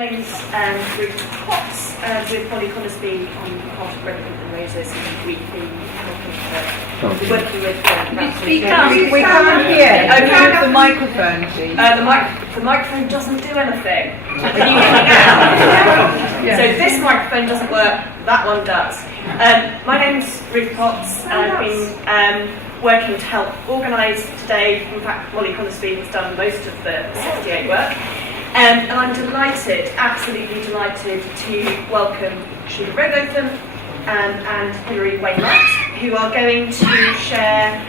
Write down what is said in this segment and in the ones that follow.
name's Ruth Potts, with Molly Conisbee on behalf of Brentford and Roses, and we've been working with we can't hear. Okay. The microphone, please. The microphone doesn't do anything. Can you hear me now? Yes. So this microphone doesn't work, that one does. My name's Ruth Potts, and I've been working to help organise today. In fact, Molly Conisbee has done most of the 68 work. And I'm delighted, absolutely delighted, to welcome Sheila Rowbotham and Hilary Wainwright, who are going to share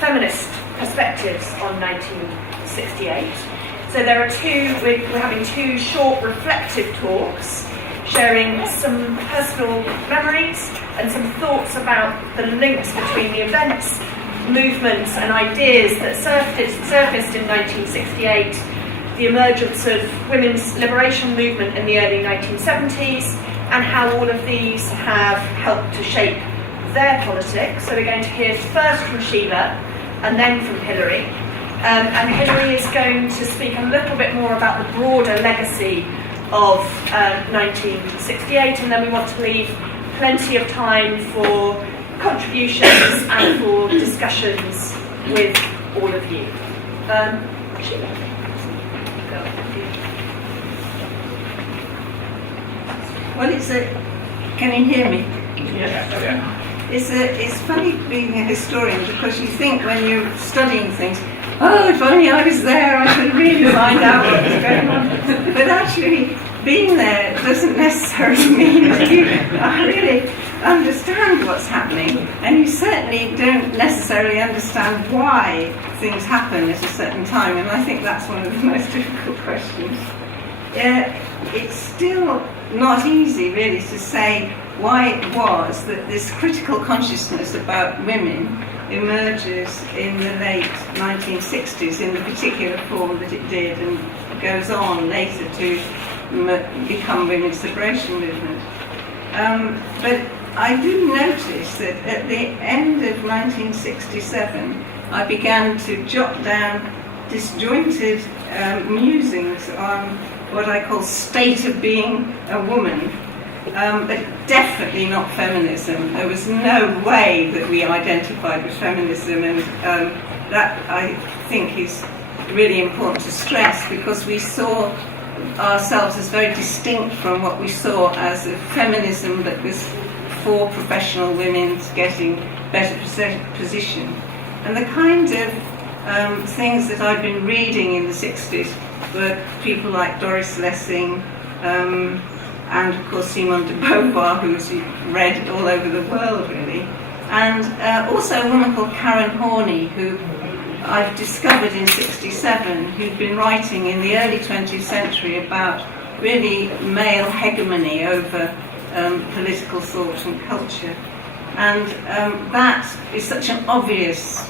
feminist perspectives on 1968. So there are we're having two short reflective talks, sharing some personal memories and some thoughts about the links between the events, movements and ideas that surfaced in 1968, the emergence of women's liberation movement in the early 1970s, and how all of these have helped to shape their politics. So we're going to hear first from Sheila and then from Hilary. And Hilary is going to speak a little bit more about the broader legacy of 1968, and then we want to leave plenty of time for contributions and for discussions with all of you. Sheila. Well, can you hear me? Yeah. It's funny being a historian, because you think when you're studying things, oh, if only I was there, I could really find out what was going on. But actually, being there doesn't necessarily mean that you really understand what's happening, and you certainly don't necessarily understand why things happen at a certain time, and I think that's one of the most difficult questions. It's still not easy, really, to say why it was that this critical consciousness about women emerges in the late 1960s in the particular form that it did, and goes on later to become women's liberation movement. But I do notice that at the end of 1967, I began to jot down disjointed musings on what I call state of being a woman, but definitely not feminism. There was no way that we identified with feminism, and that, I think, is really important to stress, because we saw ourselves as very distinct from what we saw as a feminism that was for professional women getting better position. And the kind of things that I'd been reading in the 60s were people like Doris Lessing, and of course Simone de Beauvoir, who's read all over the world, really. And also a woman called Karen Horney, who I've discovered in 67, who'd been writing in the early 20th century about really male hegemony over political thought and culture. And that is such an obvious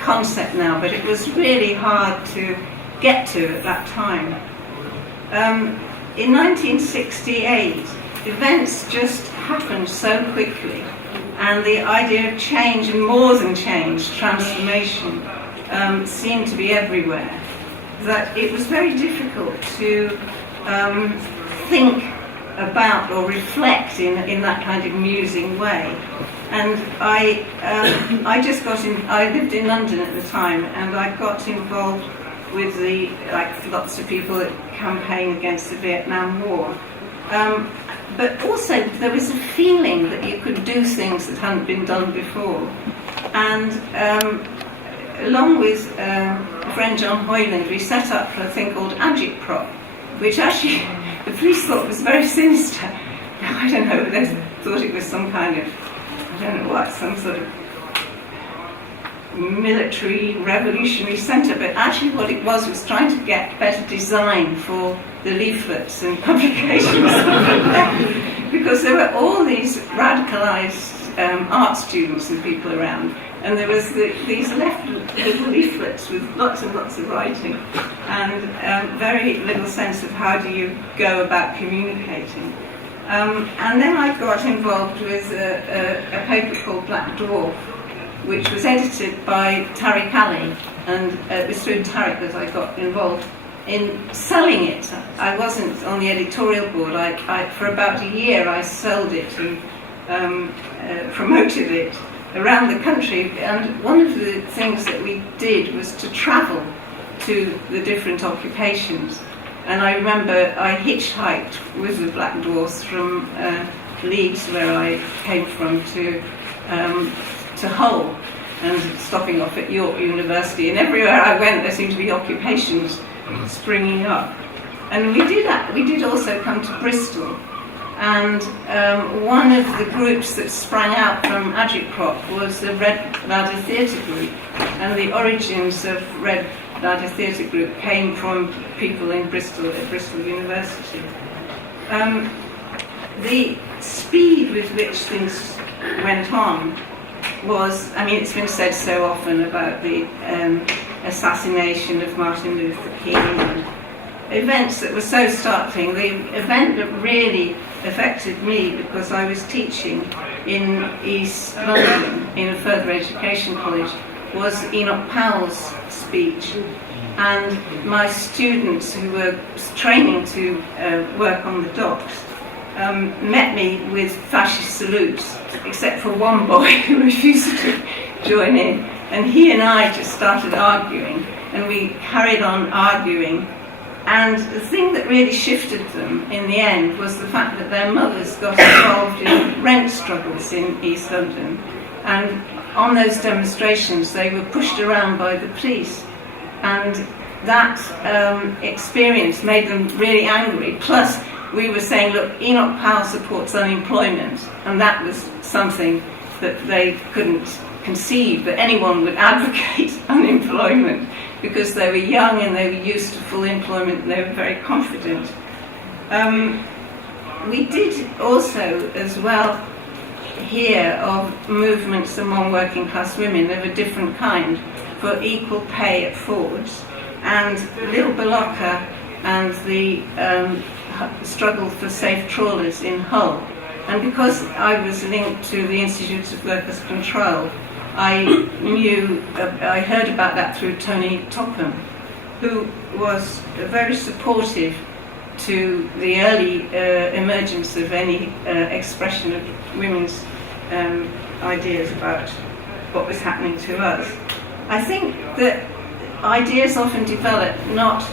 concept now, but it was really hard to get to at that time. In 1968, events just happened so quickly, and the idea of change, and more than change, transformation, seemed to be everywhere, that it was very difficult to think about or reflect in that kind of musing way. And I just got in. I lived in London at the time, and I got involved with like lots of people that campaigned against the Vietnam War. But also there was a feeling that you could do things that hadn't been done before. And along with a friend, John Hoyland, we set up a thing called Agitprop, which actually the police thought was very sinister. I don't know, they thought it was some kind of, I don't know what, some sort of military revolutionary centre, but actually what it was trying to get better design for the leaflets and publications. Because there were all these radicalised art students and people around, and there was these left little leaflets with lots and lots of writing, and very little sense of how do you go about communicating. And then I got involved with a paper called Black Dwarf, which was edited by Tariq Ali, and it was through Tariq that I got involved. in selling it. I wasn't on the editorial board. For about a year I sold it and promoted it around the country, and one of the things that we did was to travel to the different occupations. And I remember I hitchhiked with the Black Dwarfs from Leeds, where I came from, to Hull, and stopping off at York University. And everywhere I went, there seemed to be occupations springing up. And we did also come to Bristol. And one of the groups that sprang out from Agitprop was the Red Ladder Theatre Group. And the origins of Red Ladder Theatre Group came from people in Bristol, at Bristol University. The speed with which things went on was, I mean, it's been said so often about the assassination of Martin Luther King, and events that were so startling. The event that really affected me, because I was teaching in East London in a further education college, was Enoch Powell's speech. And my students who were training to work on the docks met me with fascist salutes, except for one boy who refused to join in. And he and I just started arguing, and we carried on arguing. And the thing that really shifted them in the end was the fact that their mothers got involved in rent struggles in East London. And on those demonstrations, they were pushed around by the police. And that experience made them really angry. Plus, we were saying, look, Enoch Powell supports unemployment. And that was something that they couldn't conceive, that anyone would advocate unemployment, because they were young and they were used to full employment and they were very confident. We did also, as well, hear of movements among working class women of a different kind for equal pay at Ford's, and Lil Balocca and the struggle for safe trawlers in Hull. And because I was linked to the Institute of Workers' Control, I heard about that through Tony Topham, who was very supportive to the early emergence of any expression of women's ideas about what was happening to us. I think that ideas often develop not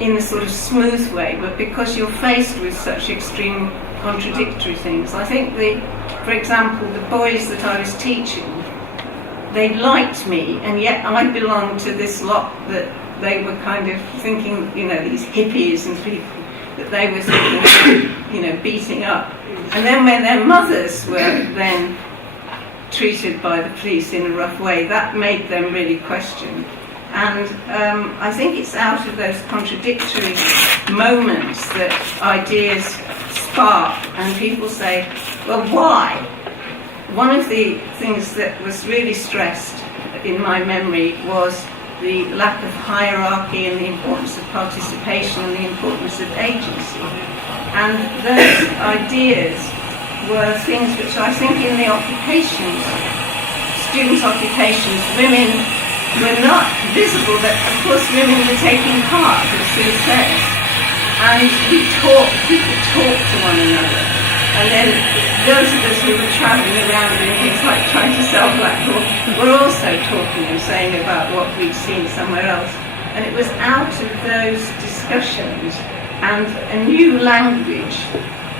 in a sort of smooth way, but because you're faced with such extreme contradictory things. I think for example, the boys that I was teaching, they liked me, and yet I belonged to this lot that they were kind of thinking, these hippies and people that they were thinking, beating up. And then when their mothers were then treated by the police in a rough way, that made them really question. And I think it's out of those contradictory moments that ideas spark, and people say, well, why? One of the things that was really stressed in my memory was the lack of hierarchy and the importance of participation and the importance of agency. And those ideas were things which I think in the occupations, students' occupations, women were not visible, but of course women were taking part, as Sue says. And people talked to one another. And then those of us who were travelling around doing things like trying to sell Black Dwarf were also talking and saying about what we'd seen somewhere else. And it was out of those discussions and a new language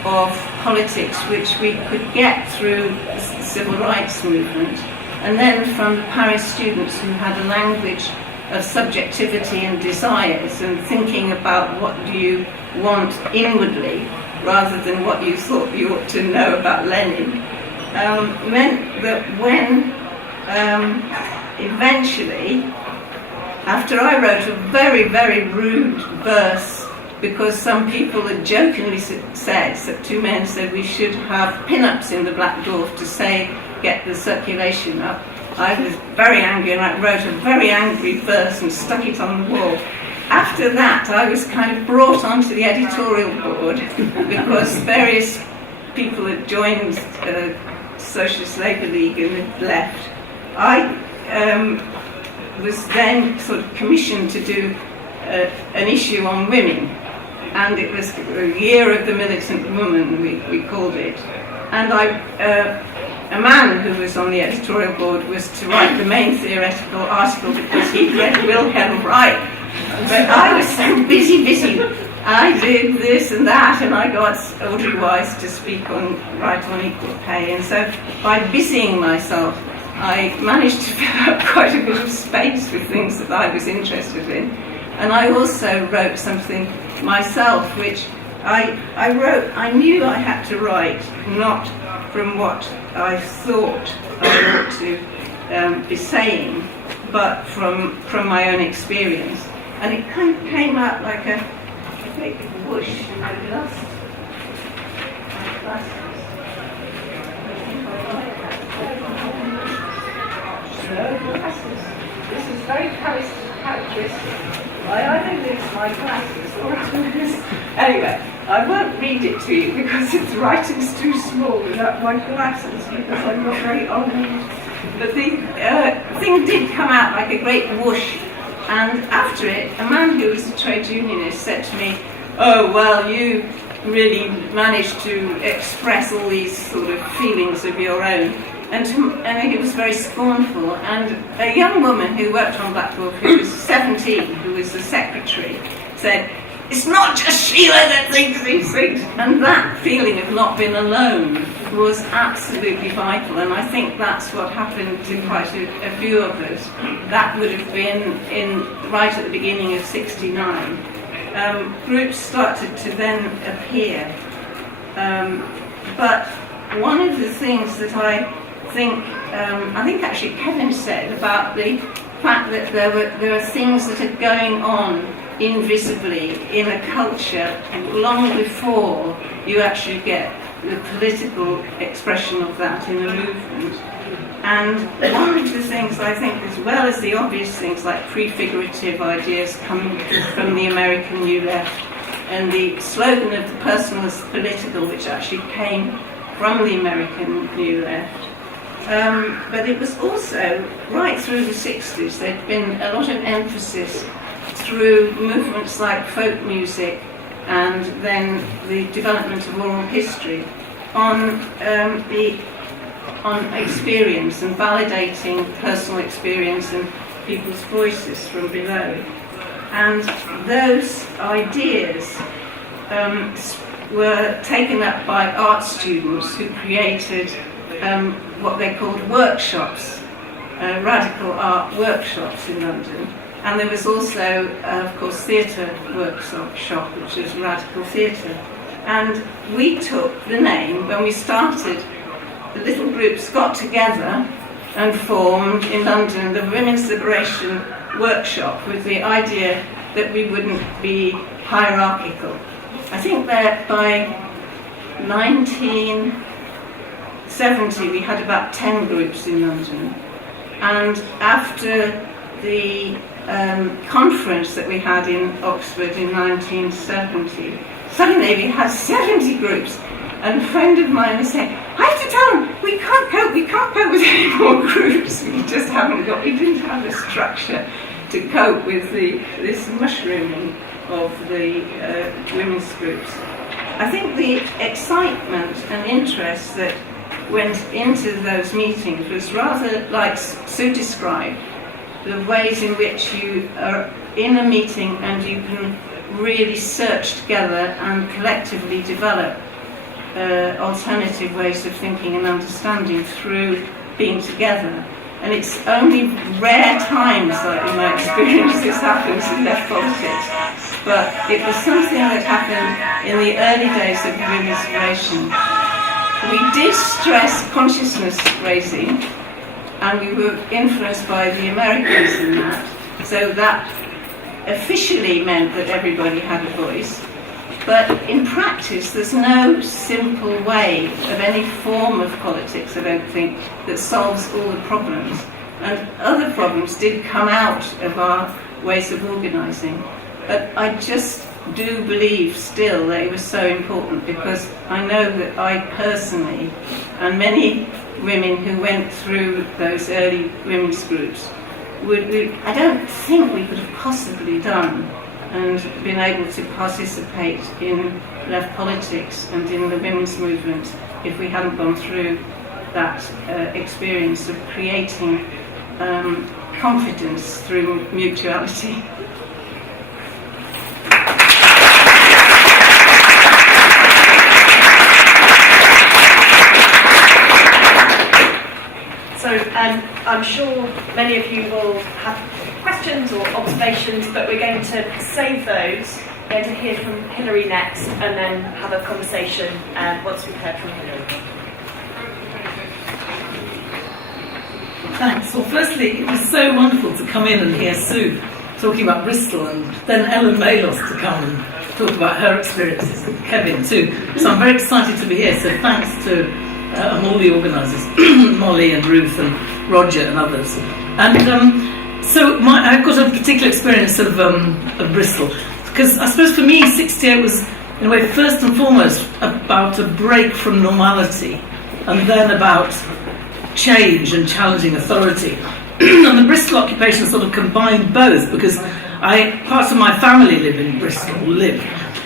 of politics which we could get through the civil rights movement, and then from the Paris students who had a language of subjectivity and desires and thinking about what do you want inwardly rather than what you thought you ought to know about Lenin, meant that when eventually, after I wrote a very, very rude verse, because some people had jokingly said, two men said we should have pin-ups in the Black Dwarf to get the circulation up. I was very angry and I wrote a very angry verse and stuck it on the wall. After that, I was kind of brought onto the editorial board because various people had joined Socialist Labour League and had left. I was then sort of commissioned to do an issue on women, and it was a year of the militant woman, we called it. And a man who was on the editorial board was to write the main theoretical article because he'd read Wilhelm Reich. But I was so busy. I did this and that, and I got Audrey Wise to speak on right on equal pay. And so by busying myself, I managed to fill up quite a bit of space with things that I was interested in. And I also wrote something myself, which I wrote, I knew I had to write, not from what I thought I ought to be saying, but from my own experience. And it kind of came out like a big whoosh, and I lost my glasses. No glasses. This is very characteristic. I either lose my glasses or I lose. Anyway, I won't read it to you because its writing's too small without my glasses, because I'm not very old. But the thing did come out like a great whoosh, and after it, a man who was a trade unionist said to me, "Oh, well, you really managed to express all these sort of feelings of your own." And he was very scornful. And a young woman who worked on Black Book, who was 17, who was the secretary, said, "It's not just Sheila that thinks these things." And that feeling of not being alone was absolutely vital. And I think that's what happened to quite a few of us. That would have been right at the beginning of '69. Groups started to then appear. But one of the things that I think actually Kevin said about the fact that there are things that are going on invisibly in a culture long before you actually get the political expression of that in a movement. And one of the things I think, as well as the obvious things like prefigurative ideas coming from the American New Left, and the slogan of the personal is political, which actually came from the American New Left. But it was also, right through the 60s, there'd been a lot of emphasis through movements like folk music and then the development of oral history on experience and validating personal experience and people's voices from below. And those ideas were taken up by art students who created what they called workshops, radical art workshops in London. And there was also, of course, theatre workshop, which is radical theatre. And we took the name, when we started, the little groups got together and formed in London the Women's Liberation Workshop with the idea that we wouldn't be hierarchical. I think that by 1970 we had about 10 groups in London, and after the conference that we had in Oxford in 1970, suddenly we had 70 groups, and a friend of mine was saying, "I have to tell them, we can't cope with any more groups. We didn't have a structure to cope with this mushrooming of the women's groups." I think the excitement and interest that went into those meetings was rather like Sue described, the ways in which you are in a meeting and you can really search together and collectively develop alternative ways of thinking and understanding through being together. And it's only rare times, like in my experience, this happens in left politics. But it was something that happened in the early days of the women's liberation. We did stress consciousness raising, and we were influenced by the Americans in that. So that officially meant that everybody had a voice. But in practice, there's no simple way of any form of politics, I don't think, that solves all the problems. And other problems did come out of our ways of organising. But I just do believe still they were so important, because I know that I personally, and many women who went through those early women's groups, I don't think we could have possibly done and been able to participate in left politics and in the women's movement if we hadn't gone through that experience of creating confidence through mutuality. So I'm sure many of you will have questions or observations, but we're going to save those. We're going to hear from Hilary next and then have a conversation once we've heard from Hilary. Thanks. Well, firstly, it was so wonderful to come in and hear Sue talking about Bristol, and then Ellen Malos to come and talk about her experiences, and Kevin too. So I'm very excited to be here. So thanks to all the organisers, Molly and Ruth and Roger and others. And so I've got a particular experience of Bristol, because I suppose for me 68 was in a way first and foremost about a break from normality, and then about change and challenging authority. And the Bristol occupation sort of combined both, because part of my family live in Bristol,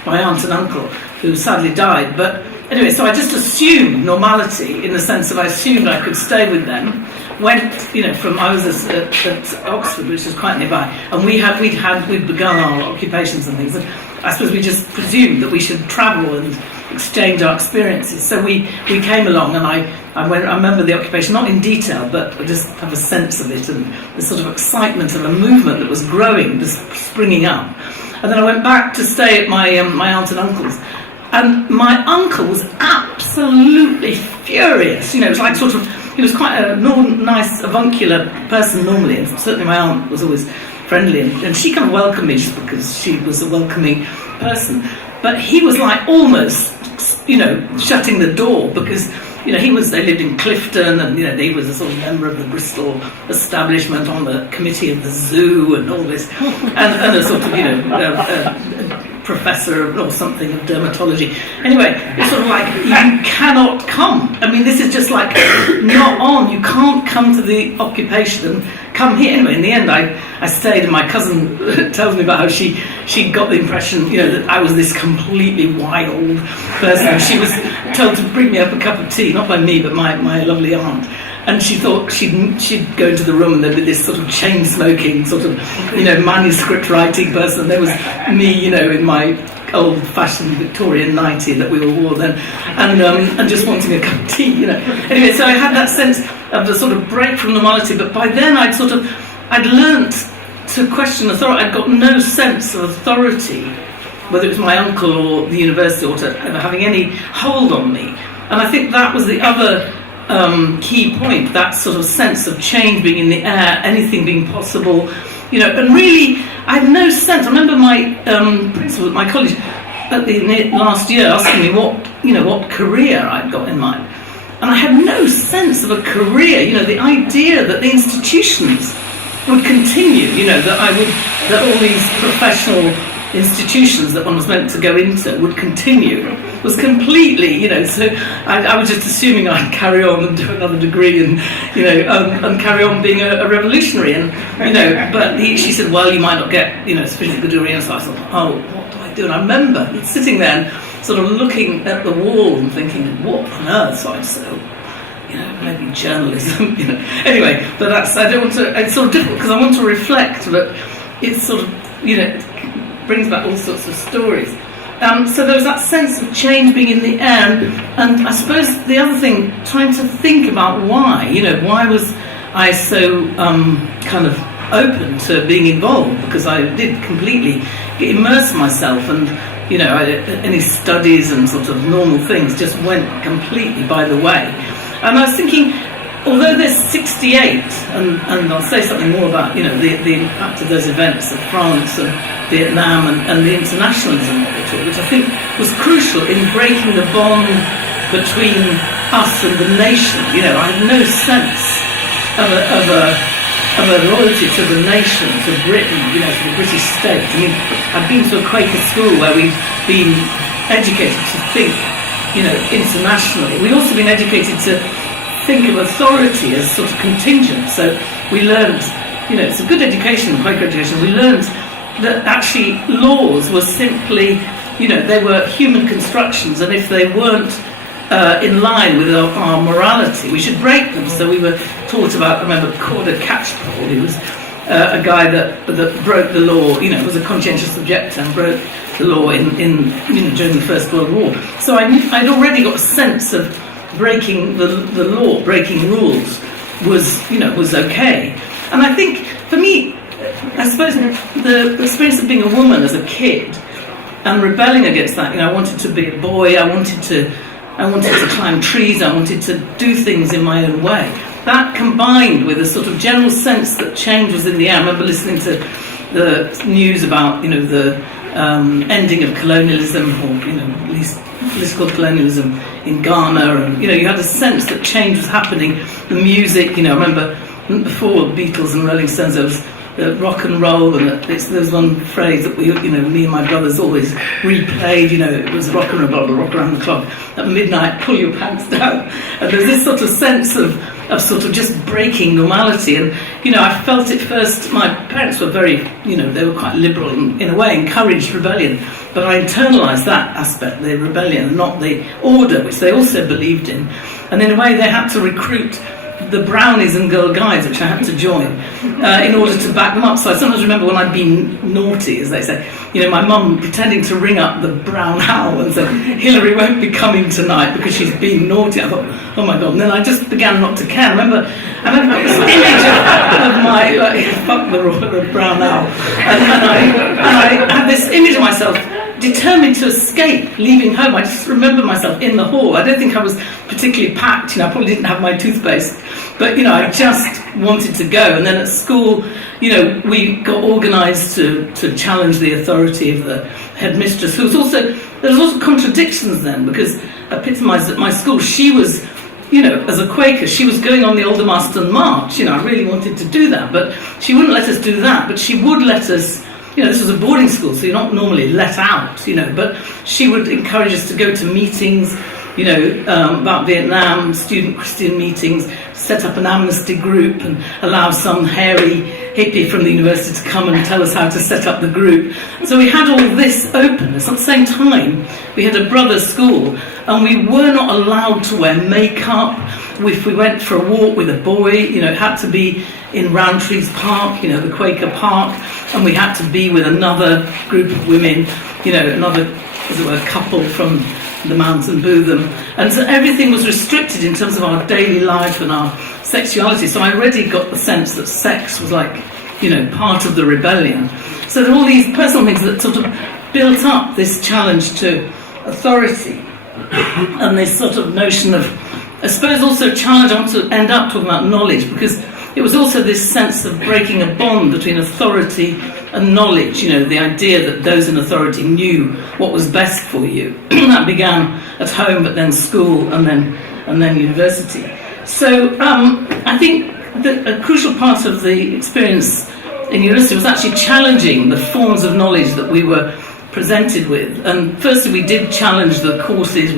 my aunt and uncle, who sadly died. But anyway, so I just assumed normality in the sense that I assumed I could stay with them. I was at Oxford, which is quite nearby, and we'd begun our occupations and things. And I suppose we just presumed that we should travel and exchange our experiences. So we came along, and I remember the occupation, not in detail, but I just have a sense of it and the sort of excitement of a movement that was growing, just springing up. And then I went back to stay at my aunt and uncle's. And my uncle was absolutely furious. It was like he was quite a nice, avuncular person normally, and certainly my aunt was always friendly, and she kind of welcomed me just because she was a welcoming person. But he was like almost, shutting the door, because they lived in Clifton, and he was a sort of member of the Bristol establishment on the committee of the zoo and all this, and a sort of professor or something of dermatology. Anyway, it's sort of like, you cannot come. I mean, this is just like not on. You can't come to the occupation and come here. Anyway, in the end, I stayed, and my cousin tells me about how she got the impression, that I was this completely wild person. She was told to bring me up a cup of tea, not by me, but my lovely aunt. And she thought she'd go into the room, and there'd be this sort of chain-smoking, sort of, manuscript writing person. There was me, in my old-fashioned Victorian nightie that we all wore then, and just wanting a cup of tea, Anyway, so I had that sense of the sort of break from normality, but by then I'd learnt to question authority. I'd got no sense of authority, whether it was my uncle or the university, or to ever having any hold on me. And I think that was the other key point, that sort of sense of change being in the air, anything being possible, and really I had no sense. I remember my principal at my college at the last year asking me what career I'd got in mind, and I had no sense of a career, the idea that the institutions would continue, that all these professional institutions that one was meant to go into would continue, was completely, so I was just assuming I'd carry on and do another degree and carry on being a revolutionary, and but she said, well, you might not get sufficient good degree. And so I thought, oh, what do I do? And I remember sitting there and sort of looking at the wall and thinking, what on earth? So I'd say, maybe journalism, Anyway, but I don't want to. It's sort of difficult because I want to reflect, but it's sort of brings back all sorts of stories. So there was that sense of change being in the air, and I suppose the other thing, trying to think about why, why was I so kind of open to being involved, because I did completely immerse myself, and any studies and sort of normal things just went completely by the way. And I was thinking, although there's 68, and I'll say something more about the impact of those events of France and Vietnam and the internationalism of it all, which I think was crucial in breaking the bond between us and the nation. I had no sense of a loyalty to the nation, to Britain, to the British state. I mean, I'd been to a Quaker school where we'd been educated to think, internationally. We'd also been educated to think of authority as sort of contingent. So we learned it's a good education, Quaker education. We learned that actually laws were simply, they were human constructions, and if they weren't in line with our morality, we should break them. So we were taught about, I remember, Corder Catchpole. He was a guy that broke the law, was a conscientious objector and broke the law in during the First World War. So I'd already got a sense of breaking the law, breaking rules was okay. And I think for me, I suppose the experience of being a woman as a kid and rebelling against that, I wanted to be a boy, I wanted to climb trees, I wanted to do things in my own way. That combined with a sort of general sense that change was in the air. I remember listening to the news about, the ending of colonialism, or, at least political colonialism in Ghana, and, you had a sense that change was happening. The music, I remember before Beatles and Rolling Stones, there was rock and roll, and there's one phrase that we, me and my brothers always replayed, it was rock and roll, rock around the clock, at midnight, pull your pants down. And there's this sort of sense of sort of just breaking normality. And, I felt it first, my parents were very, they were quite liberal in a way, encouraged rebellion. But I internalised that aspect, the rebellion, not the order, which they also believed in. And in a way, they had to recruit the brownies and Girl Guides, which I had to join, in order to back them up. So I sometimes remember when I'd been naughty, as they say, my mum pretending to ring up the brown owl and say, Hilary won't be coming tonight because she's been naughty. I thought, oh my God. And then I just began not to care. I remember got this image of my, fuck the brown owl. And I had this image of myself determined to escape, leaving home. I just remember myself in the hall. I don't think I was particularly packed, I probably didn't have my toothpaste, but I just wanted to go. And then at school, we got organised to challenge the authority of the headmistress, there was also contradictions then, because epitomised at my school, she was, as a Quaker, she was going on the Aldermaston March. I really wanted to do that, but she wouldn't let us do that, but she would let us. This was a boarding school, so you're not normally let out, but she would encourage us to go to meetings, about Vietnam, student Christian meetings, set up an amnesty group and allow some hairy hippie from the university to come and tell us how to set up the group. So we had all this openness. At the same time, we had a brother school, and we were not allowed to wear makeup. If we went for a walk with a boy, it had to be in Roundtree's Park, the Quaker Park, and we had to be with another group of women, another, as it were, couple from the Mountain Bootham. And so everything was restricted in terms of our daily life and our sexuality. So I already got the sense that sex was like, part of the rebellion. So there are all these personal things that sort of built up this challenge to authority and this sort of notion of, I suppose, also challenge. I want to end up talking about knowledge, because it was also this sense of breaking a bond between authority and knowledge, the idea that those in authority knew what was best for you. That began at home, but then school, and then university. So I think that a crucial part of the experience in university was actually challenging the forms of knowledge that we were presented with. And firstly, we did challenge the courses.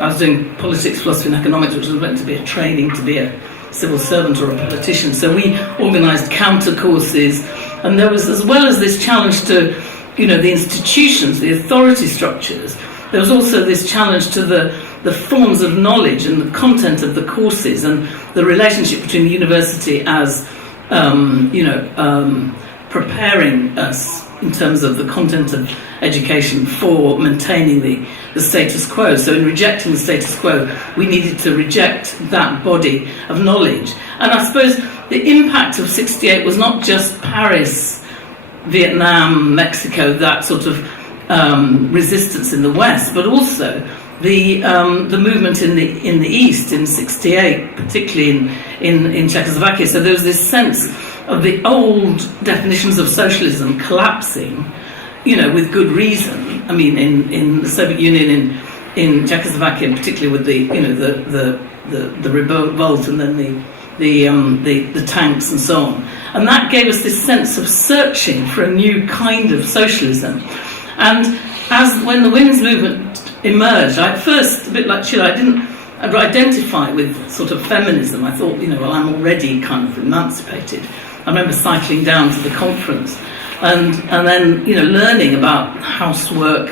I was doing politics, philosophy and economics, which was meant to be a training to be a civil servant or a politician. So we organised counter courses, and there was, as well as this challenge to, the institutions, the authority structures, there was also this challenge to the forms of knowledge and the content of the courses, and the relationship between the university as, preparing us in terms of the content of education for maintaining the status quo. So in rejecting the status quo, we needed to reject that body of knowledge. And I suppose the impact of 68 was not just Paris, Vietnam, Mexico, that sort of resistance in the West, but also the movement in the East in 68, particularly in Czechoslovakia. So there was this sense of the old definitions of socialism collapsing, with good reason. I mean, in the Soviet Union, in Czechoslovakia, particularly with the revolt and then the tanks and so on. And that gave us this sense of searching for a new kind of socialism. And when the women's movement emerged, I at first, a bit like Sheila, I didn't identify with sort of feminism. I thought, well, I'm already kind of emancipated. I remember cycling down to the conference and then, learning about housework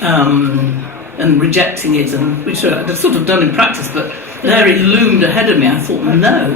and rejecting it, and which I'd sort of done in practice, but there it loomed ahead of me. I thought, no,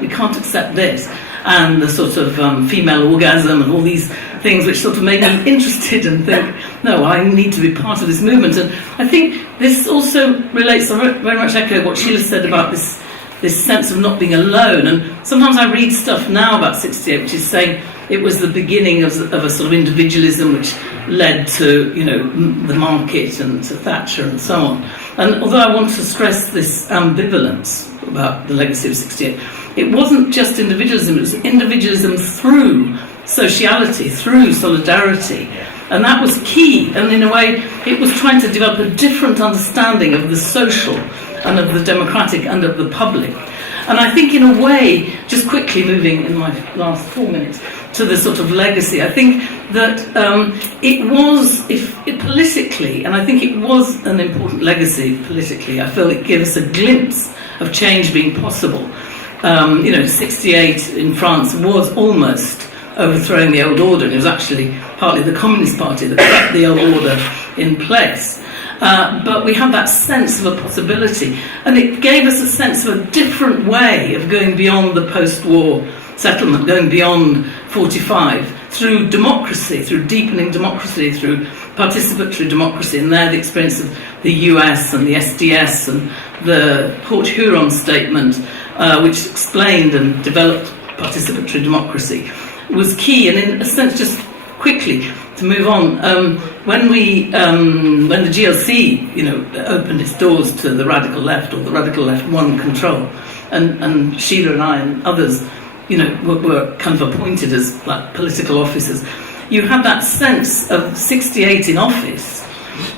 we can't accept this. And the sort of female orgasm and all these things which sort of made me interested and think, no, I need to be part of this movement. And I think this also relates, I very much echo what Sheila said about this sense of not being alone. And sometimes I read stuff now about 68, which is saying it was the beginning of a sort of individualism which led to, the market and to Thatcher and so on. And although I want to stress this ambivalence about the legacy of 68, it wasn't just individualism, it was individualism through sociality, through solidarity. And that was key. And in a way, it was trying to develop a different understanding of the social and of the democratic and of the public. And I think in a way, just quickly moving in my last 4 minutes to the sort of legacy, I think that it was, politically, and I think it was an important legacy politically, I feel it gave us a glimpse of change being possible. 68 in France was almost overthrowing the old order, and it was actually partly the Communist Party that kept the old order in place. But we had that sense of a possibility, and it gave us a sense of a different way of going beyond the post-war settlement, going beyond 45, through democracy, through deepening democracy, through participatory democracy. And there the experience of the US and the SDS and the Port-Huron Statement, which explained and developed participatory democracy, was key. And in a sense, just quickly to move on, when the GLC, opened its doors to the radical left, or the radical left won control, and Sheila and I and others, were kind of appointed as like political officers, you had that sense of 68 in office.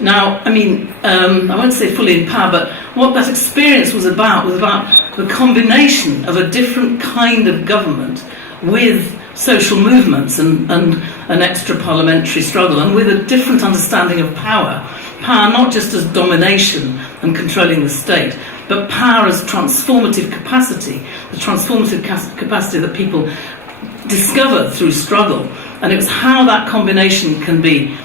Now, I won't say fully in power, but what that experience was about the combination of a different kind of government with social movements and an extra parliamentary struggle, and with a different understanding of power. Power not just as domination and controlling the state, but power as transformative capacity, the transformative capacity that people discover through struggle. And it was how that combination can be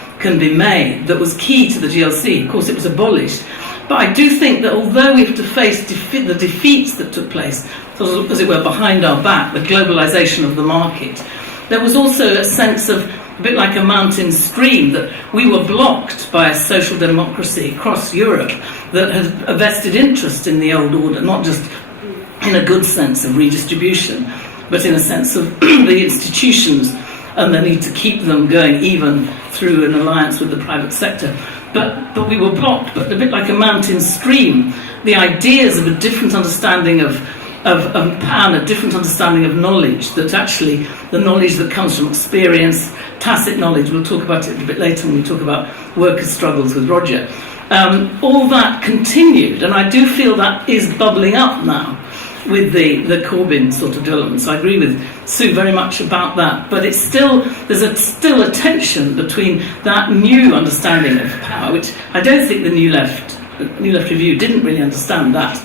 made that was key to the GLC. Of course, it was abolished. But I do think that although we have to face the defeats that took place, sort of, as it were, behind our back, the globalisation of the market, there was also a sense of, a bit like a mountain stream, that we were blocked by a social democracy across Europe that had a vested interest in the old order, not just in a good sense of redistribution, but in a sense of the institutions and the need to keep them going even through an alliance with the private sector. But we were blocked, but a bit like a mountain stream, the ideas of a different understanding of power and a different understanding of knowledge, that actually the knowledge that comes from experience, tacit knowledge, we'll talk about it a bit later when we talk about workers' struggles with Roger, all that continued, and I do feel that is bubbling up now with the Corbyn sort of developments. I agree with Sue very much about that, but it's still, there's still a tension between that new understanding of power, which I don't think the New Left Review didn't really understand, that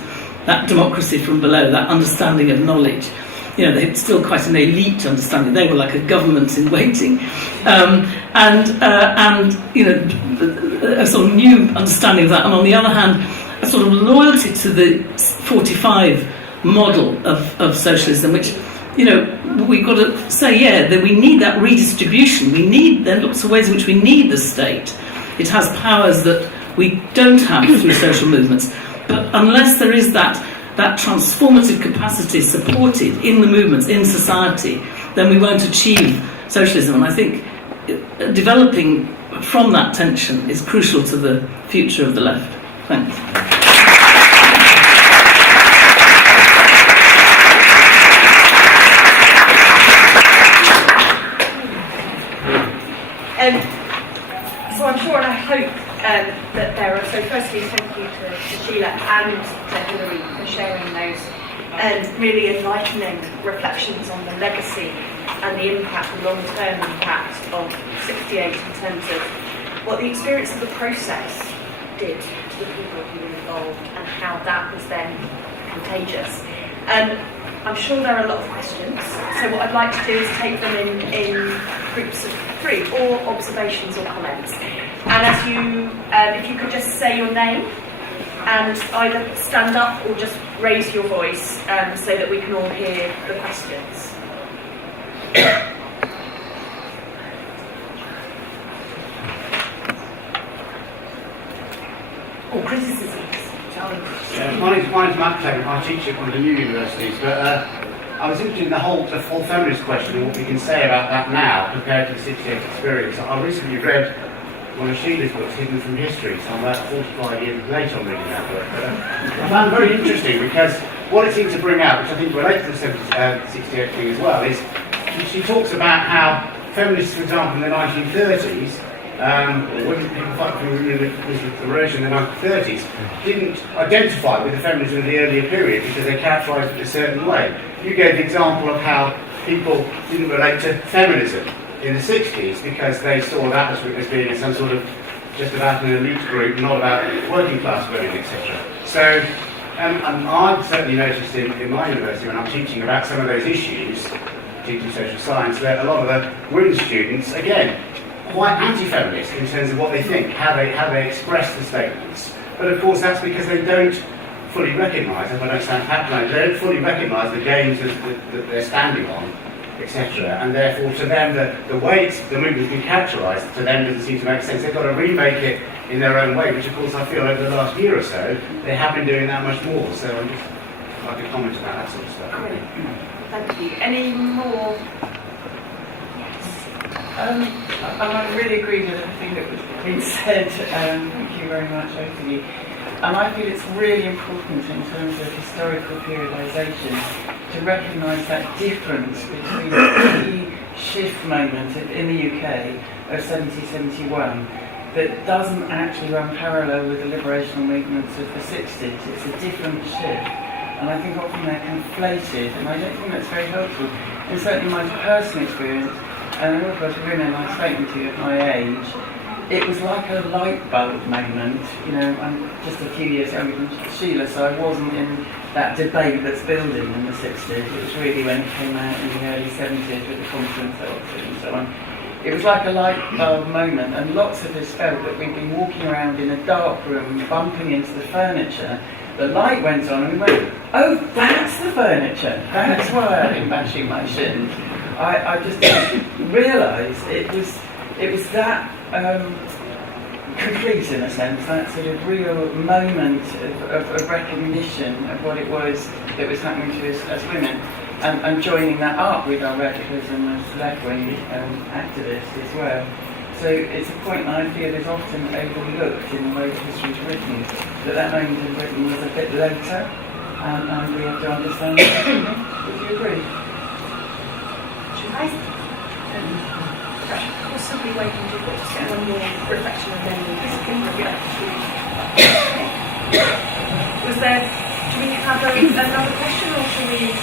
democracy from below, that understanding of knowledge. They had still quite an elite understanding. They were like a government in waiting, and a sort of new understanding of that. And on the other hand, a sort of loyalty to the 45 model of socialism, which, we've got to say, that we need that redistribution. There are lots of ways in which we need the state. It has powers that we don't have through social movements. But unless there is that transformative capacity supported in the movements, in society, then we won't achieve socialism. And I think developing from that tension is crucial to the future of the left. Thanks. So I'm sure and I hope that there are, so firstly thank you to Sheila and to Hilary for sharing those really enlightening reflections on the legacy and the impact, the long-term impact of 68 in terms of what the experience of the process did to the people who were involved and how that was then contagious. I'm sure there are a lot of questions, so what I'd like to do is take them in groups of 3, or observations or comments. And as you, if you could just say your name and either stand up or just raise your voice so that we can all hear the questions. Or criticisms. My name's Matt Clement. I teach at one of the new universities, but I was interested in the whole feminist question and what we can say about that now compared to the 68 experience. I recently read one of Sheila's books, Hidden from History, so I'm about 45 years late on reading that book. But I found it very interesting because what it seemed to bring out, which I think relates to the 68 thing as well, is she talks about how feminists, for example, in the 1930s, when people fight for liberation in the 1930s, didn't identify with the feminism of the earlier period because they characterised it a certain way. You gave the example of how people didn't relate to feminism in the 60s because they saw that as being some sort of just about an elite group, not about working class women, etc. So, I've certainly noticed in my university when I'm teaching about some of those issues, teaching social science, that a lot of the women students, again, quite anti-feminist in terms of what they think, how they express the statements. But of course that's because they don't fully recognise, if I don't sound patronising, they don't fully recognise the games that they're standing on, etc. And therefore to them the way the movement's been characterised to them doesn't seem to make sense. They've got to remake it in their own way, which of course I feel over the last year or so they have been doing that much more. So I'm just like to comment about that sort of stuff. Great. Thank you. Any more? I really agree with everything that was been said. Thank you very much, both of you. And I feel it's really important in terms of historical periodisation to recognise that difference between the key shift moment in the UK of 1771 that doesn't actually run parallel with the liberational movements of the 60s. It's a different shift. And I think often they're conflated, and I don't think that's very helpful. And certainly my personal experience, and I remember I was really nice statement to you at my age, it was like a light bulb moment. You know, I'm just a few years younger than Sheila, so I wasn't in that debate that's building in the 60s. It was really when it came out in the early 70s with the Conference of Oxford and so on. It was like a light bulb moment, and lots of us felt that we'd been walking around in a dark room, bumping into the furniture. The light went on and we went, oh, that's the furniture. That's why I've been bashing my shins. I just didn't realise it was that complete, in a sense, that sort of real moment of recognition of what it was that was happening to us as women, and joining that up with our radicalism as left-wing activists as well. So it's a point that I feel is often overlooked in the way that history is written, that moment in Britain was a bit later, and we have to understand that. Would you agree? Possibly waiting to just get one more reflection and then was there, do we have another question, or should we?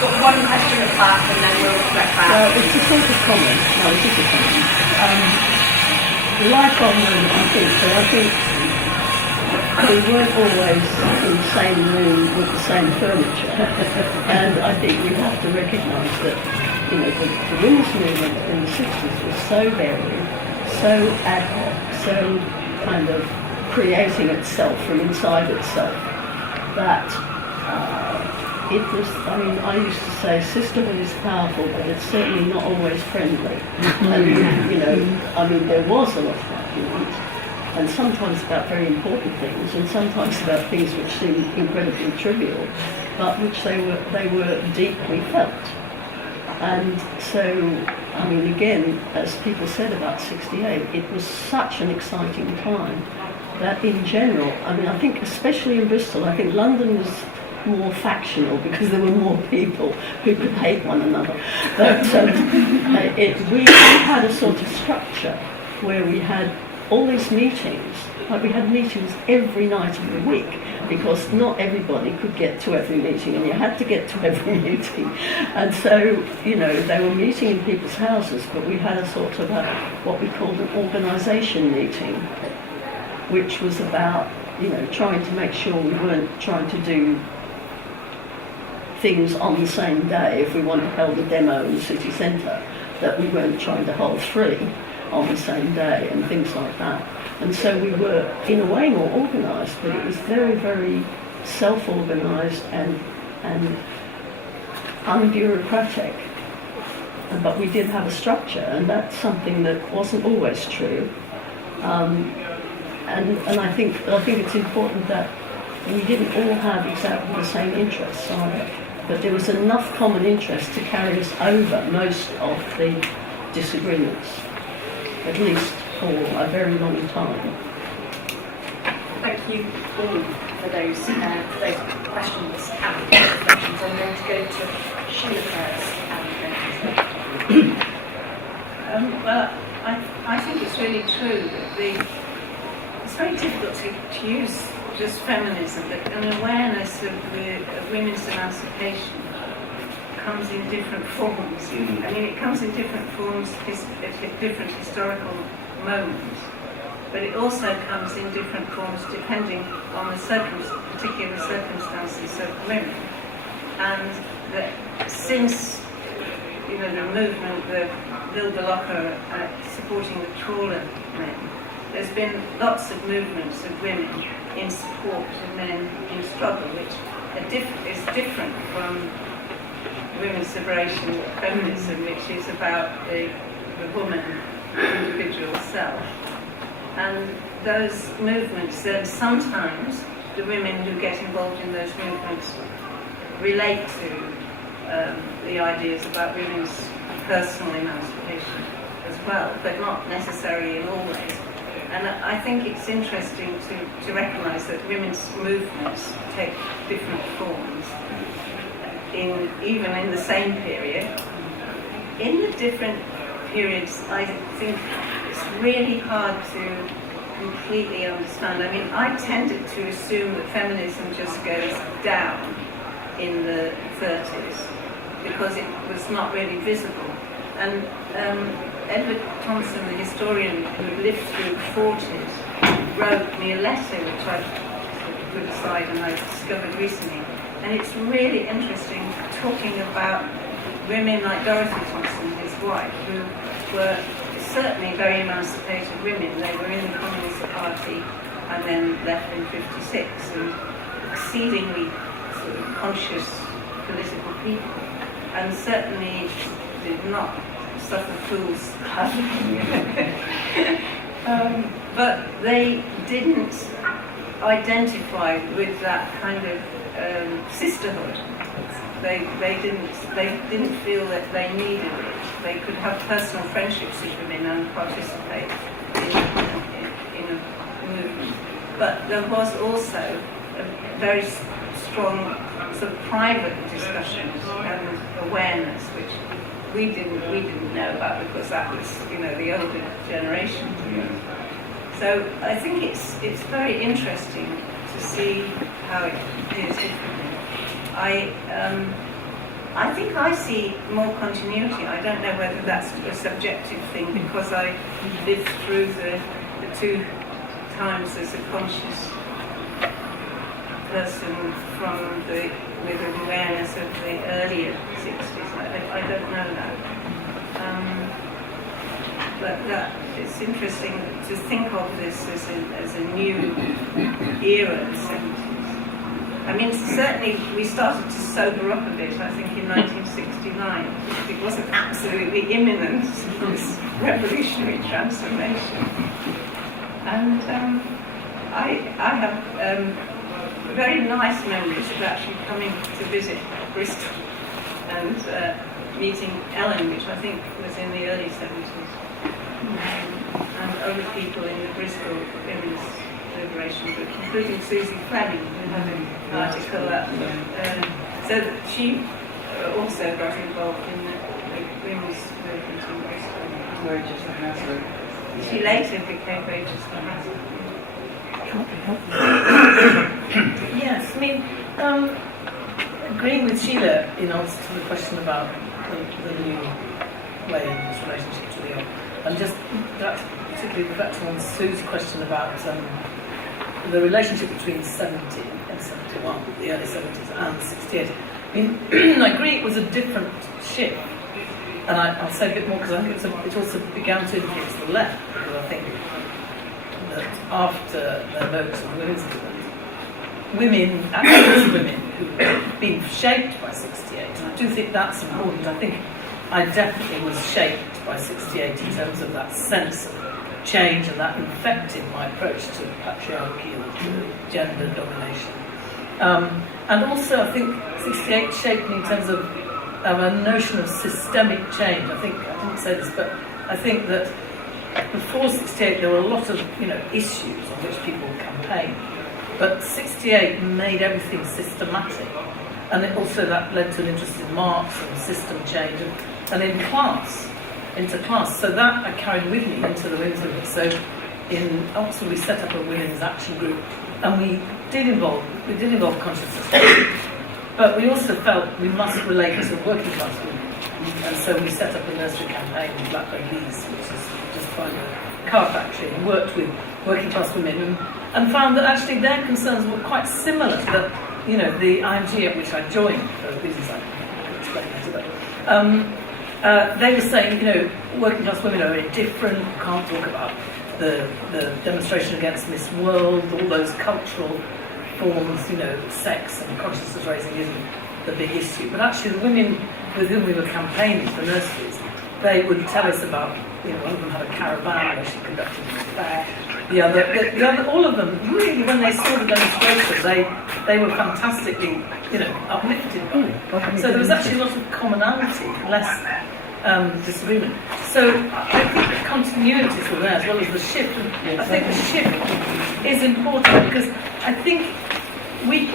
Got one question at back and then we'll reflect back. It's a sort of comment. No, it's just a comment. The light bulb moment, I think, so I think we weren't always in the same room with the same furniture. And I think we have to recognise that, you know, the women's movement in the 60s was so varied, so ad hoc, so kind of creating itself from inside itself, that it was, I mean, I used to say sisterhood is powerful, but it's certainly not always friendly. And, you know, I mean, there was a lot of argument, and sometimes about very important things, and sometimes about things which seemed incredibly trivial, but which they were deeply felt. And so, I mean, again, as people said about 68, it was such an exciting time that in general, I mean, I think especially in Bristol, I think London was more factional because there were more people who could hate one another. But we had a sort of structure where we had all these meetings Like we had meetings every night of the week because not everybody could get to every meeting, and you had to get to every meeting. And so, you know, they were meeting in people's houses, but we had a sort of what we called an organisation meeting, which was about, you know, trying to make sure we weren't trying to do things on the same day. If we wanted to hold a demo in the city centre, that we weren't trying to hold 3 on the same day and things like that. And so we were, in a way, more organised, but it was very, very self-organised and unbureaucratic. But we did have a structure, and that's something that wasn't always true. And I think it's important that we didn't all have exactly the same interests either, but there was enough common interest to carry us over most of the disagreements, at least for a very long time. Thank you all for those questions and reflections. I'm going to go to Sheila first and then Well, I think it's really true that it's very difficult to use just feminism, but an awareness of women's emancipation comes in different forms. I mean, it comes in different forms at different historical moments, but it also comes in different forms depending on the particular circumstances of women. And that since, you know, the movement, the Wilbur Locker supporting the trawler men, there's been lots of movements of women in support of men in struggle, which is different from women's liberation feminism, which is about the woman, individual self. And those movements, then sometimes the women who get involved in those movements relate to the ideas about women's personal emancipation as well, but not necessarily in all ways. And I think it's interesting to recognise that women's movements take different forms, even in the same period. In the different periods, I think it's really hard to completely understand. I mean, I tended to assume that feminism just goes down in the 30s because it was not really visible. And Edward Thompson, the historian who lived through the 40s, wrote me a letter which I put aside and I discovered recently. And it's really interesting talking about women like Dorothy Thompson, his wife, who were certainly very emancipated women. They were in the Communist Party and then left in '56, and exceedingly sort of conscious political people, and certainly did not suffer fools. But they didn't identify with that kind of sisterhood. They didn't feel that they needed it. They could have personal friendships with women and participate in a movement. But there was also a very strong sort of private discussions and awareness, which we didn't know about because that was, you know, the older generation. So I think it's very interesting to see how it appears differently. I think I see more continuity. I don't know whether that's a subjective thing because I lived through the 2 times as a conscious person with an awareness of the earlier 60s. I don't know that. But it's interesting to think of this as a new era of the 70s. I mean, certainly we started to sober up a bit, I think, in 1969. It wasn't absolutely imminent, this revolutionary transformation. And I have very nice memories of actually coming to visit Bristol and meeting Ellen, which I think was in the early 70s, and other people in the Bristol Feminist Liberation Group, including Susie Fleming, who had an article up. So she also got involved in the women's movement in Bristol. She later became Register Hazard. Yes, I mean, agreeing with Sheila in answer to the question about the new way in this relationship to the old, and just that, particularly reflecting on Sue's question about the relationship between 70 and 71, the early 70s, and 68. I mean, I agree it was a different shift, and I'll say a bit more because I think it also began to influence the left, because I think that after the emergence of the women's movement, women, activist women, who've been shaped by 68, and I do think that's important. I think I definitely was shaped by 68 in terms of that sense of change, and that infected my approach to patriarchy and to gender domination. And also I think 68 shaped me in terms of a notion of systemic change. I didn't say this, but I think that before 68 there were a lot of issues on which people campaigned, but 68 made everything systematic, and it also that led to an interest in Marx and system change and in class, into class. So that I carried with me into the women's movement. So in Oxford we set up a women's action group, and we did involve consciousness, but we also felt we must relate to working class women, and so we set up a nursery campaign with Blackberry Bees, which is just by the car factory, and worked with working class women and found that actually their concerns were quite similar. That the IMG at which I joined, for reasons I can explain later, but they were saying, working class women are very different. You can't talk about the demonstration against Miss World, all those cultural forms, sex and consciousness raising isn't the big issue. But actually the women with whom we were campaigning for nurseries, they would tell us about, one of them had a caravan where she conducted a fair. The other, all of them, really, when they saw the demonstration, they were fantastically, uplifted by it. So there was actually a lot of commonality, less disagreement. So I think the continuities were there as well as the shift. And I think the shift is important because I think we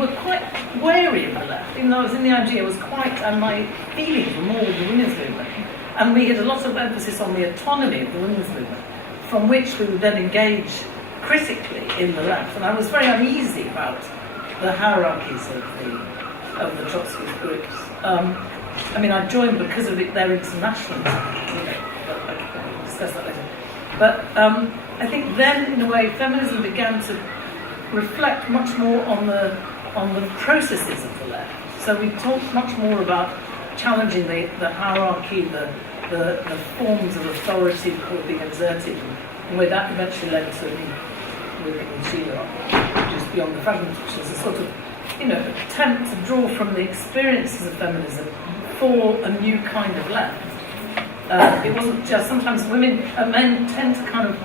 were quite wary of the left. Even though I was in the IMG, and my feelings were more with the women's movement. And we had a lot of emphasis on the autonomy of the women's movement, from which we would then engage critically in the left. And I was very uneasy about the hierarchies of the Trotskyist groups. I joined because of their internationalism, but I can discuss that later. But I think then, in a way, feminism began to reflect much more on the processes of the left. So we talked much more about challenging the hierarchy, the forms of authority that were being exerted, and where that eventually led to me working with Sheila, which is Beyond the Fragments, which is a sort of attempt to draw from the experiences of feminism for a new kind of left. It wasn't just, sometimes women and men tend to kind of,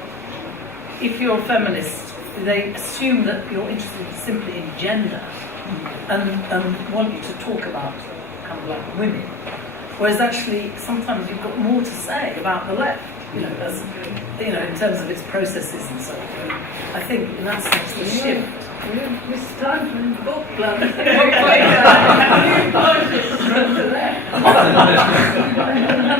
if you're a feminist, they assume that you're interested simply in gender and want you to talk about kind of like women. Whereas actually, sometimes you've got more to say about the left, as, in terms of its processes and so on. I think in that sense, the shift. It's time for the book club. And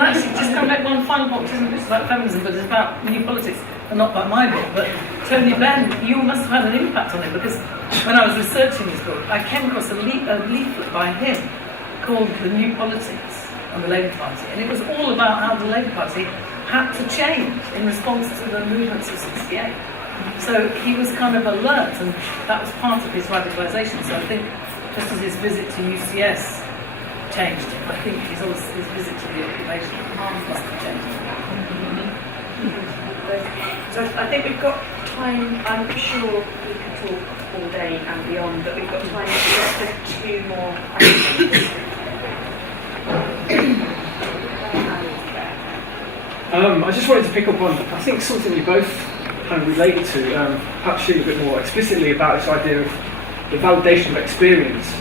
actually, just come back one final point, isn't this about feminism, but it's about new politics, and not about my book. But Tony Benn, you must have had an impact on it, because when I was researching this book, I came across a leaflet by him called The New Politics and the Labour Party, and it was all about how the Labour Party had to change in response to the movements of 68. So he was kind of alert, and that was part of his radicalisation. So I think just as his visit to UCS changed him, I think his visit to the occupation must have changed him. So I think we've got time. I'm sure we could talk all day and beyond, but we've got time to get to two more questions. I just wanted to pick up on, I think, something we both kind of related to, perhaps Sheila a bit more explicitly, about this idea of the validation of experience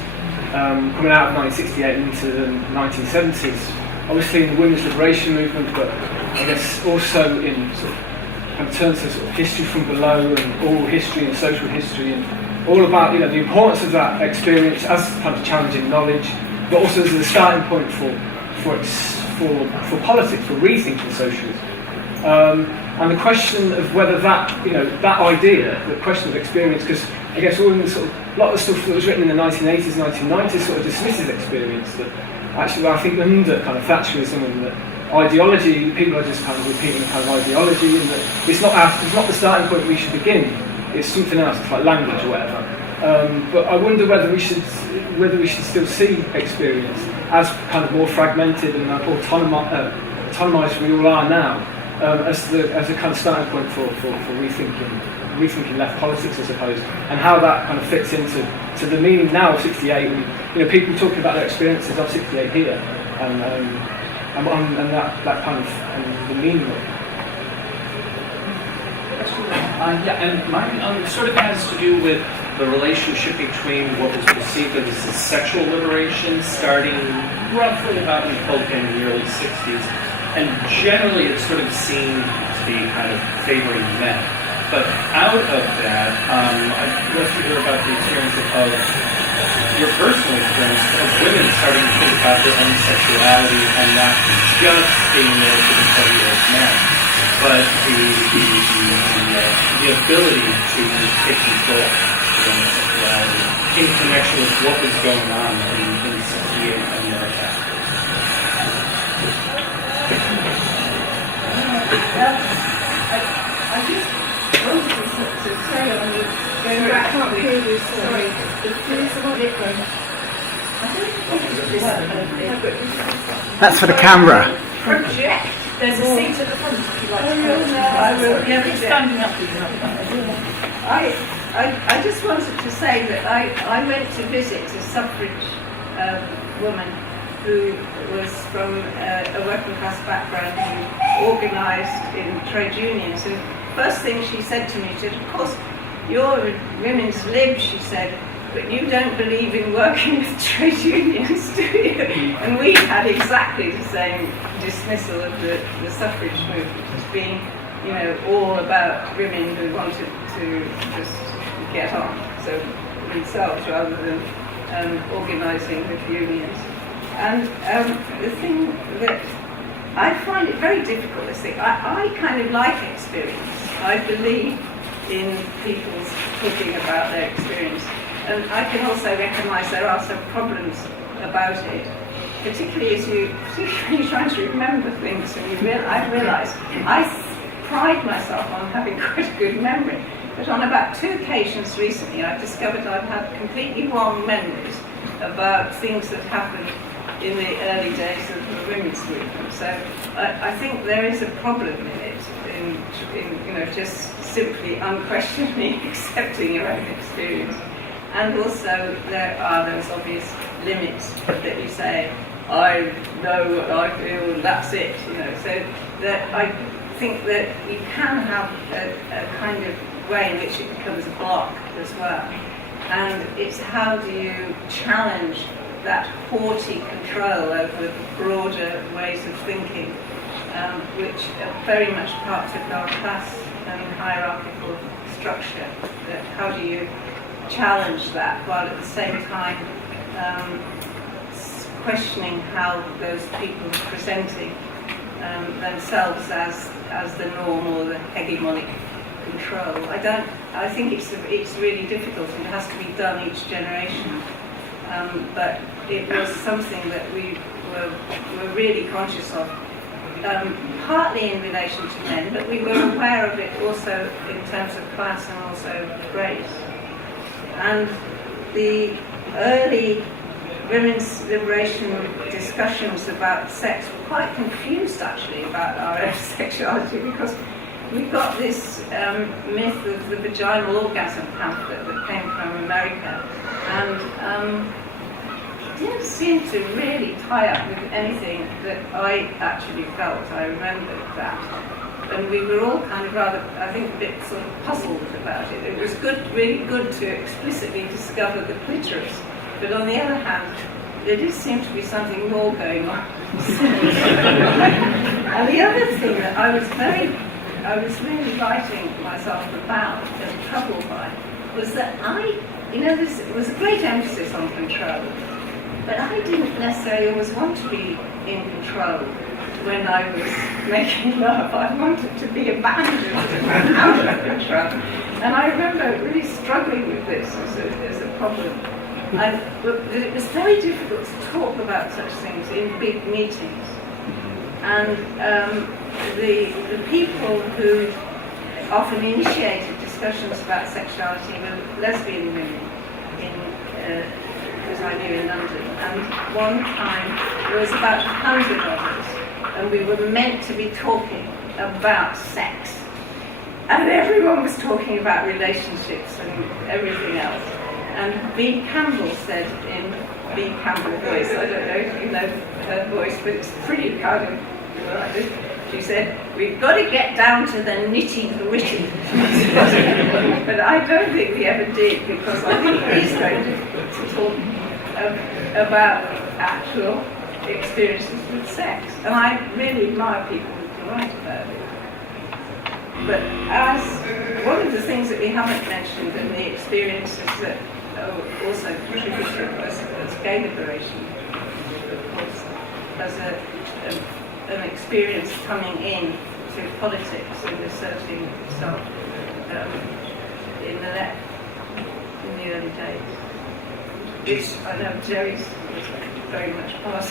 coming out of 1968 into the 1970s. Obviously in the women's liberation movement, but I guess also in sort of terms of history from below and oral history and social history, and all about the importance of that experience as kind of challenging knowledge, but also as a starting point for politics, for rethinking socialism. And the question of whether that, that idea, the question of experience, because I guess all in the a lot of the stuff that was written in the 1980s, 1990s sort of dismisses experience. That actually, I think under kind of Thatcherism and that ideology, people are just kind of repeating a kind of ideology, and that it's not the starting point we should begin. It's something else. It's like language or whatever. But I wonder whether we should still see experience as kind of more fragmented and autonomized than we all are now, as a kind of starting point for rethinking left politics, I suppose, and how that kind of fits into the meaning now of 68. And, people talking about their experiences of 68 here, and that kind of and the meaning of it. And mine sort of has to do with the relationship between what was perceived as a sexual liberation starting roughly about in Tolkien in the early 60s, and generally it's sort of seen to be kind of favoring men. But out of that, I'd love to hear about the experience of your personal experience of women starting to think about their own sexuality and not just being there for the pleasure of men, but the ability to take control of their own sexuality in connection with what was going on in 68 America. I just wanted to say on the going back to the previous story, That's for the camera. Project. There's a seat at the front if you'd like to go. I will. Standing up, I just wanted to say that I went to visit a suffrage woman who was from a working class background who organised in trade unions. And first thing she said to me, she said, "Of course, you're a women's lib," she said, "but you don't believe in working with trade unions, do you?" And we had exactly the same dismissal of the suffrage movement as being, all about women who wanted to just get on, so themselves rather than organising with unions. And the thing that I find it very difficult, this thing, I kind of like experience. I believe in people's talking about their experience. And I can also recognise there are some problems about it, particularly when you're trying to remember things. And I've realised I pride myself on having quite a good memory, but on about 2 occasions recently I've discovered I've had completely wrong memories about things that happened in the early days of the women's movement. So I think there is a problem in it, in just simply unquestioningly accepting your own experience. And also there are those obvious limits that you say, I know what I feel, that's it. So that I think that you can have a kind of way in which it becomes a block as well. And it's how do you challenge that haughty control over the broader ways of thinking, which are very much part of our class and hierarchical structure. That how do you challenge that while at the same time questioning how those people are presenting themselves as the norm or the hegemonic control. I think it's really difficult and it has to be done each generation. But it was something that we were really conscious of, partly in relation to men, but we were aware of it also in terms of class and also race. And the early women's liberation discussions about sex were quite confused actually about our own sexuality, because we got this myth of the vaginal orgasm pamphlet that came from America, and it didn't seem to really tie up with anything that I actually felt. I remembered that. And we were all kind of rather, I think, a bit sort of puzzled about it. It was really good to explicitly discover the clitoris, but on the other hand, there did seem to be something more going on. And the other thing that I was really writing myself about and troubled by was that there was a great emphasis on control, but I didn't necessarily always want to be in control when I was making love, I wanted to be abandoned and out of control. And I remember really struggling with this as a problem. But it was very difficult to talk about such things in big meetings. And the people who often initiated discussions about sexuality were lesbian women, because I knew in London. And one time there was about 100 of us, and we were meant to be talking about sex. And everyone was talking about relationships and everything else. And B. Campbell said in B. Campbell voice, I don't know if you know her voice, but it's pretty kind of like this. She said, we've got to get down to the nitty-gritty. But I don't think we ever did, because I think it is very difficult to talk about actual experiences with sex. And I really admire people who can write about it. But as one of the things that we haven't mentioned in the experiences that also contributed was gay liberation, of course, as an experience coming in to politics and asserting itself in the early days. Which I know Jerry's was very much part of.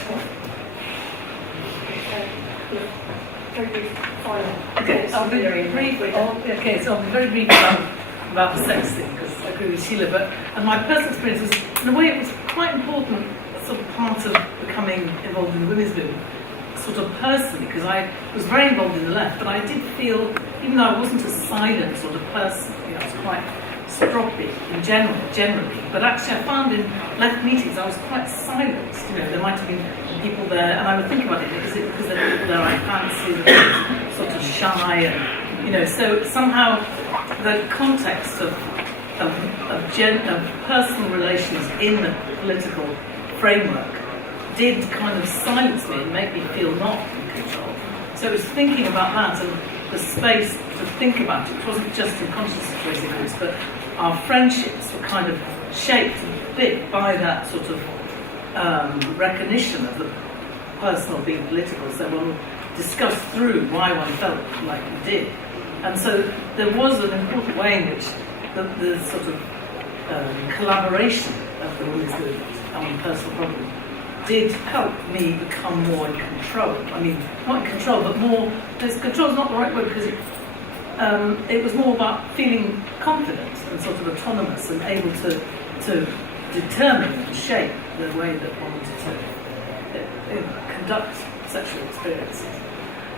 Okay, I'll be very brief. So I'll be very brief about the sex thing, because I agree with Sheila. And my personal experience was, in a way, it was quite important, sort of part of becoming involved in the women's movement, sort of personally, because I was very involved in the left, but I did feel, even though I wasn't a silent sort of person, I was quite stroppy in generally. But actually, I found in left meetings I was quite silenced. There might have been people there, and I would think about it because there are people there I fancy, sort of shy, and so somehow the context of personal relations in the political framework did kind of silence me and make me feel not in control. So it was thinking about that and the space to think about it, which wasn't just in consciousness raising groups, but our friendships were kind of shaped a bit by that sort of recognition of the personal being political. So one would discuss through why one felt like we did. And so there was an important way in which the sort of collaboration of the women's movement on personal problems did help me become more in control. I mean, not in control, but more, control is not the right word, because it was more about feeling confident and sort of autonomous and able to determine and shape the way that one wanted to conduct sexual experiences.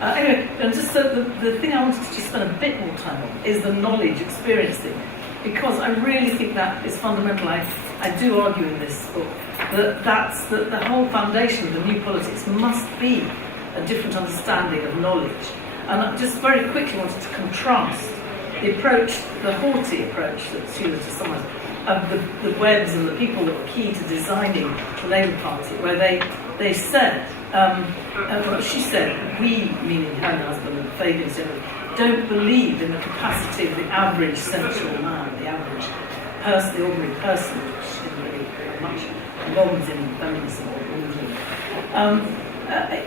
Anyway, and just the thing I wanted to just spend a bit more time on is the knowledge experience thing, because I really think that is fundamental. I do argue in this book that the whole foundation of the new politics must be a different understanding of knowledge. And I just very quickly wanted to contrast the approach, the haughty approach that Sheila just summarised, of the Webbs and the people that were key to designing the Labour Party, where they said, well, she said, we, meaning her husband and Fabian, don't believe in the capacity of the average sensual man, the average person, the ordinary person, which isn't really very much involved in feminism or women's,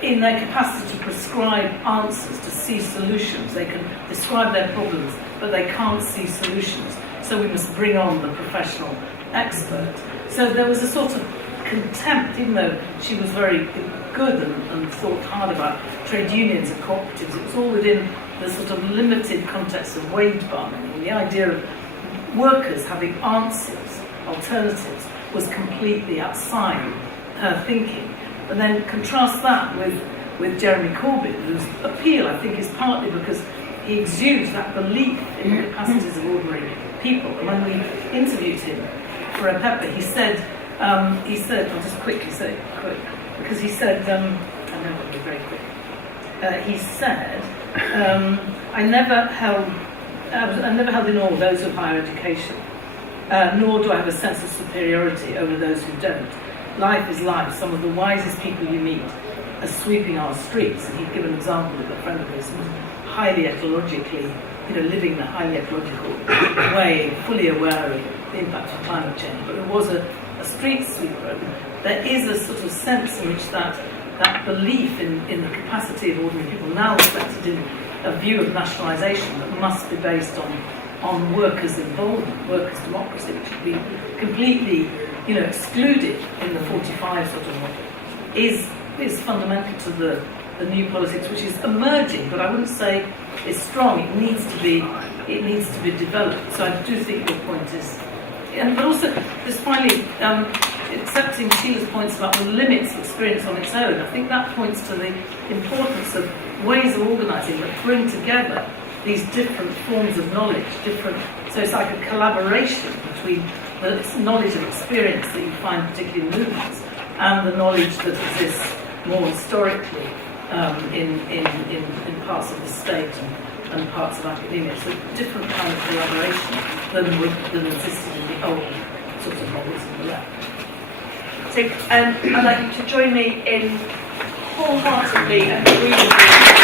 in their capacity to prescribe answers, to see solutions. They can describe their problems, but they can't see solutions. So we must bring on the professional expert. So there was a sort of contempt, even though she was very good and thought hard about trade unions and cooperatives. It was all within the sort of limited context of wage bargaining. And the idea of workers having answers, alternatives, was completely outside her thinking. And then contrast that with Jeremy Corbyn, whose appeal, I think, is partly because he exudes that belief in the capacities of ordinary people. And when we interviewed him for a paper, he said, I'll just quickly say it quick, because he said, I know it'll be very quick. He said, I never held in awe those of higher education, nor do I have a sense of superiority over those who don't. Life is life. Some of the wisest people you meet are sweeping our streets. And he'd given an example of a friend of his who was highly ecologically, living in a highly ecological way, fully aware of the impact of climate change. But it was a street sweeper. There is a sort of sense in which that that belief in the capacity of ordinary people, now reflected in a view of nationalisation that must be based on workers' involvement, workers' democracy, which should be completely, excluded in the 45 sort of model, is fundamental to the new politics, which is emerging, but I wouldn't say is strong. It needs to be developed. So I do think your point is, but also just finally accepting Sheila's points about the limits of experience on its own. I think that points to the importance of ways of organising that bring together these different forms of knowledge, so it's like a collaboration between the knowledge of experience that you find particularly in movements and the knowledge that exists more historically in parts of the state and parts of academia. So different kind of collaboration than existed in the old sort of models on the left. So I'd like you to join me in wholeheartedly agreeing with